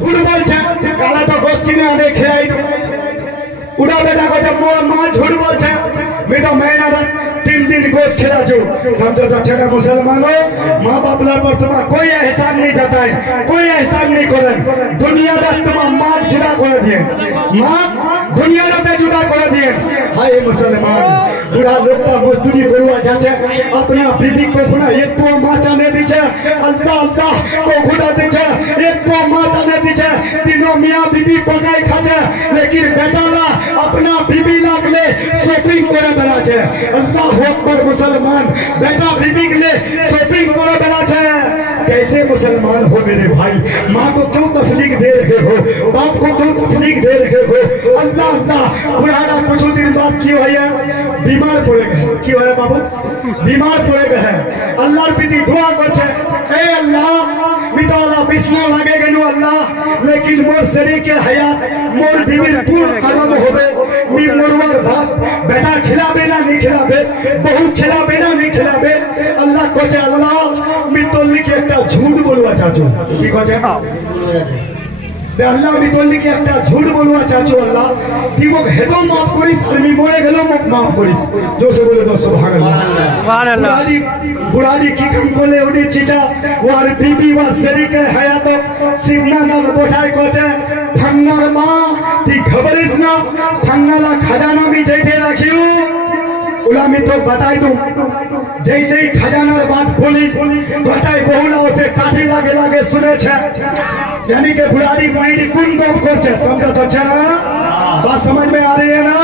football छे काला तो गोश्त किने आने खेलाई उड़ा बेटा को जब मोर मां झूठ बोल छे मैं तो महीना बाद 3 दिन गोश्त खिला छु समझो तो छे मुसलमानो मां बाप ला पर तुम कोई एहसान नहीं जताए कोई एहसान नहीं करे दुनिया में तुम मां जुदा कर दिए मां दुनिया में जुदा कर दिए हाय मुसलमान बुढ़ा लोग तो मजदूरी करवा जाचे अपना बीबी को अपना एक तो मां चाने दीछे अल्लाह अल्लाह को खुदा दीछे एक तो मां चाने दीछे तीनों मियां बीबी पकाई खाचे लेकिन बेटा ला अपना बीबी लागले शॉपिंग करे बना छे अल्लाह अकबर मुसलमान बेटा बीबी के लिए शॉपिंग करे बना छे कैसे मुसलमान हो मेरे भाई माँ को क्यों तकलीफ दे रहे हो बाप को क्यों तकलीफ दे रहे हो अल्लाह अल्लाह बुढ़ाना कुछ दिन बाद क्यों है बीमार पड़े गए क्यों है बाबू बीमार पड़े गए अल्लाह पीती दुआ कर अल्लाह मिटाला बिस्ना लागे गनु अल्लाह लेकिन मोर शरीर के हयात मोर बीबी पूर्ण कलम होवे मी मोरवर बाप बेटा खिलाबे ना नहीं खिलाबे बहु खिलाबे ना नहीं खिलाबे अल्लाह को जे अल्लाह मी तो लिखे একটা झूठ बोलवा चाचू की कहे अल्लाह मी तो लिखे একটা झूठ बोलवा चाचू अल्लाह दिमक हेदो माफ करिस और मी मरे गेलो माफ करिस जो से बोले तो सुभान अल्लाह सुभान अल्लाह बुढ़ाड़ी की काम कोले उडी चीचा वार बीबी वार शरीर के हयात सिवना ना बोठाई कोचे फन्नार मां ती खबरिस ना फन्नाला खजाना भी जैसे राखियो उलामी तो बताई दूं जैसे ही खजानार बात खोली बताई बहुला उसे काठी लागे लागे सुने छे यानी के बुढ़ाड़ी माइडी कुन गप करछे समझो तो छे ना बात समझ में आ रही है ना